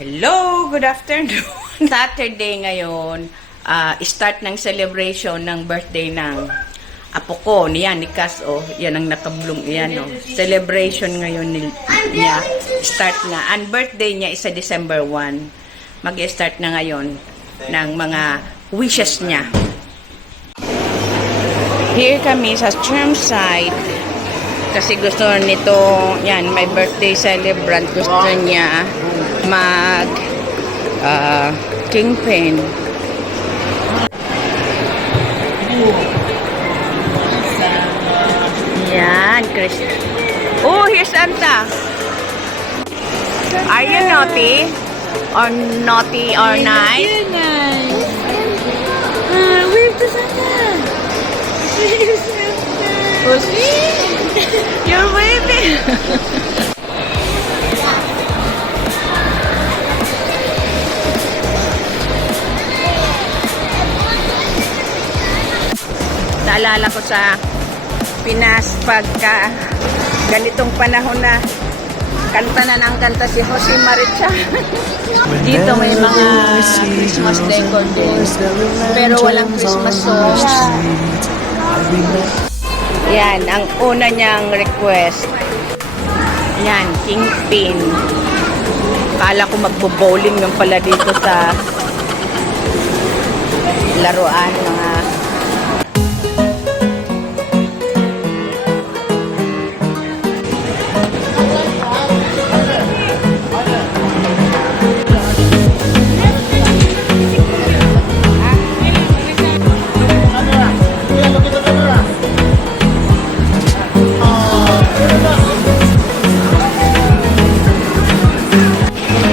Hello, good afternoon. Saturday ngayon, start ng celebration ng birthday ng apo ko. Niyan, ni CAS, oh. Yan ang nakablong, yan, oh. Celebration ngayon niya. Start nga. Ang birthday niya is sa December 1. Mag-start na ngayon ng mga wishes niya. Here kami sa Charm side. Kasi gusto nito, yan, may birthday celebrant. Gusto niya mag kingpin. Yan, Chris. Oh, here's Santa. Are you naughty? Or naughty or nice? You're nice. Wave to Santa. Wave Santa. Oh, see? You're waving. Naalala ko sa Pinas pagka ganitong panahon na kanta na ng kanta si Jose Maritza. Dito may mga Christmas decor din. Pero walang Christmas song. Yan, ang una niyang request. Yan, kingpin. Kala ko magbo-bowling yung pala dito sa laruan mga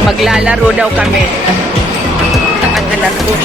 maglalaro daw kami. Ang anak ko.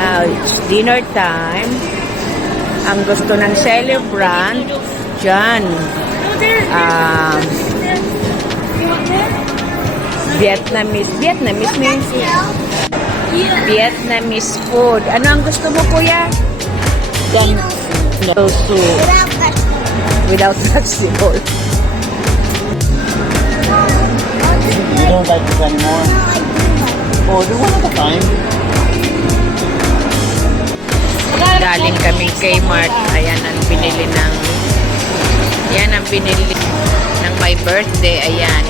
Now, it's dinner time. Ang gusto ng celebrant, dyan. Vietnamese means Vietnamese food. Ano ang gusto mo, kuya? Dyan, no soup. Without vegetable. You don't like this anymore? Oh, do one at a time. Galing kami kay Mart. Ayan ang binili ng my birthday. Ayan.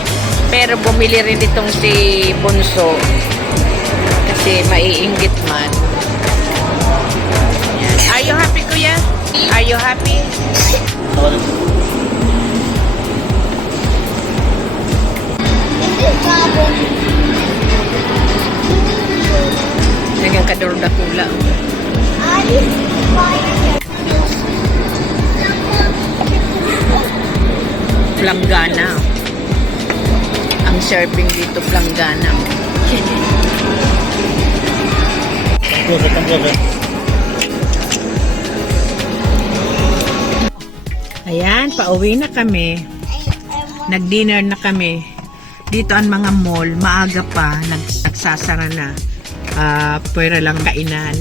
Pero bumili rin itong si Bunso. Kasi maiinggit man. Ayan. Are you happy, kuya? Are you happy? Nagang kador-dakula. Planggana. Ang serving dito, planggana. Come closer. Ayan, pauwi na kami. Nag-dinner na kami. Dito ang mga mall, maaga pa, nagsasara na. Pwera lang kainan.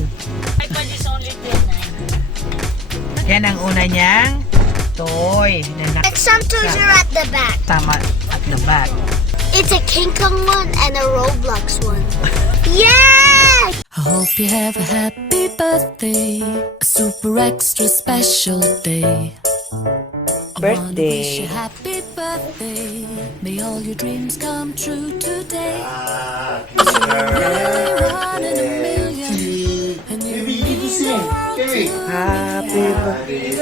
Yan ang una niyang toy. And some toys are at the back. Tama, at the back. It's a King Kong one and a Roblox one. Yay! I hope you have a happy birthday, a super extra special day. I wanna wish you Birthday. happy birthday. May all your dreams come true today. 'Cause you're really one in a million, and you mean the world to me. Happy Birthday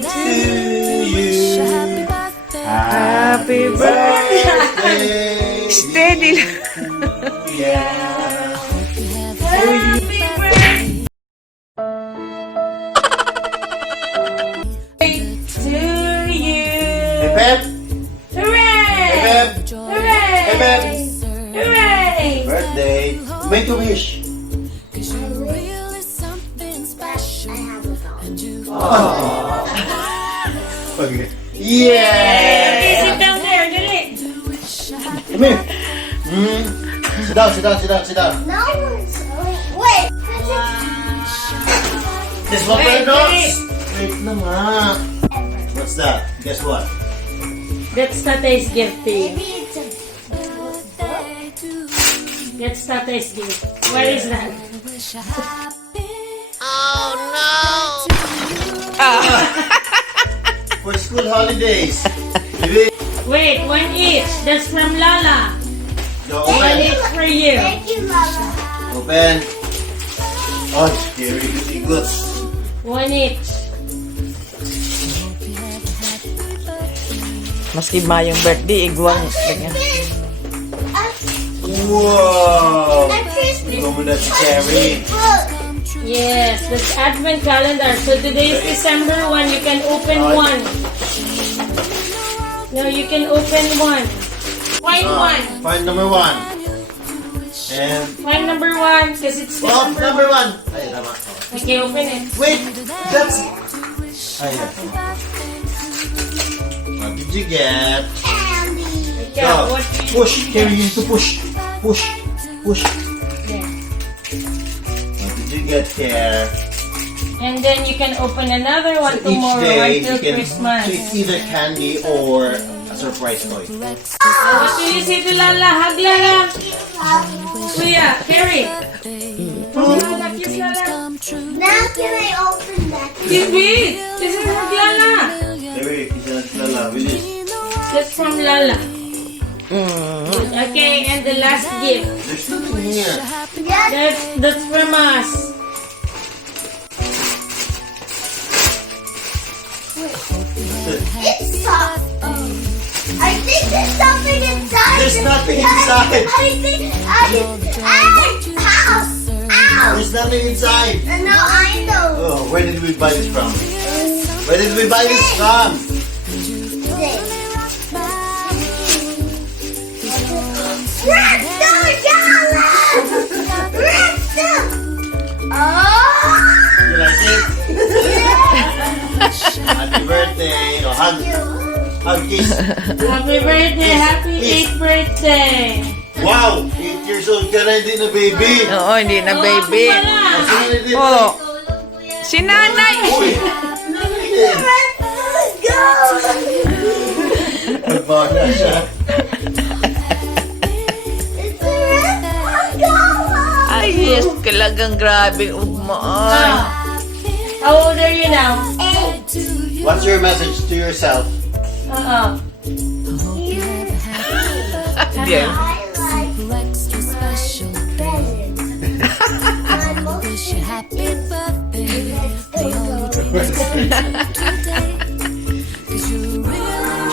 to you. Happy birthday. Happy birthday. Steady lang. Pep! Hooray! Pep! Hooray! Hey, Pep! Hooray! Birthday! Make a wish! Cause you're really something special. And you Okay. Yeah! Sit down there, dali. Come here! Sit down, sit down, sit down, sit down. No one's. Wait. This one for the dogs? Wait naman. What's that? Guess what? That's Tatay's gift to you. Maybe it's a birthday to you. That's Tatay's gift. What is that? Wish you happy. For school holidays. Baby, Wait, one each. That's from Lala. go One open. each for you. Thank you, Mama. Open. Oh, very good. One each. Maski mayong birthday, igwang. Whoa! A Christmas Go with that cherry. book. Yes, that's Advent calendar. So today is December 1. You can open one. No, you can open one. Find one. Find number one. And Find number 1 because it's oh, December. number one. Ay, tama. Okay, open it. Wait, that's. Ay, what did you get? Candy. Yeah, Go. what do you Push. Carry you to push. Push. Push. Yeah. What did you get there? And then you can open another one So each tomorrow day until you can Christmas. pick either candy or a surprise toy. What do you say to Lala? Hug Lala. Kuya, Carrie. Lala, kiss Lala. Come true. Now can I open that? Give it. This is hug Lala. There is Lala with this. That's from Lala. Okay, and the last gift. There's nothing here. That's from us. It's soft. I think there's something inside. There's nothing inside. Ow! There's nothing inside. No, I know. Oh, where did we buy this from? Where did we buy this from? You like it? Happy birthday. Oh, hug. Hug, kiss. Happy birthday, happy 8th birthday. Wow! 8 years old ka na, hindi na baby. Oo, hindi na baby. Oh, sino na dito? Oh, si nanay. Uy! Nagbaga siya. Ay, yes, talagang grabe ugmaan. How old are you now? What's your message to yourself? Yeah. Extra special day. Wish you happy birthday. May all your dreams come true today. 'Cause you're really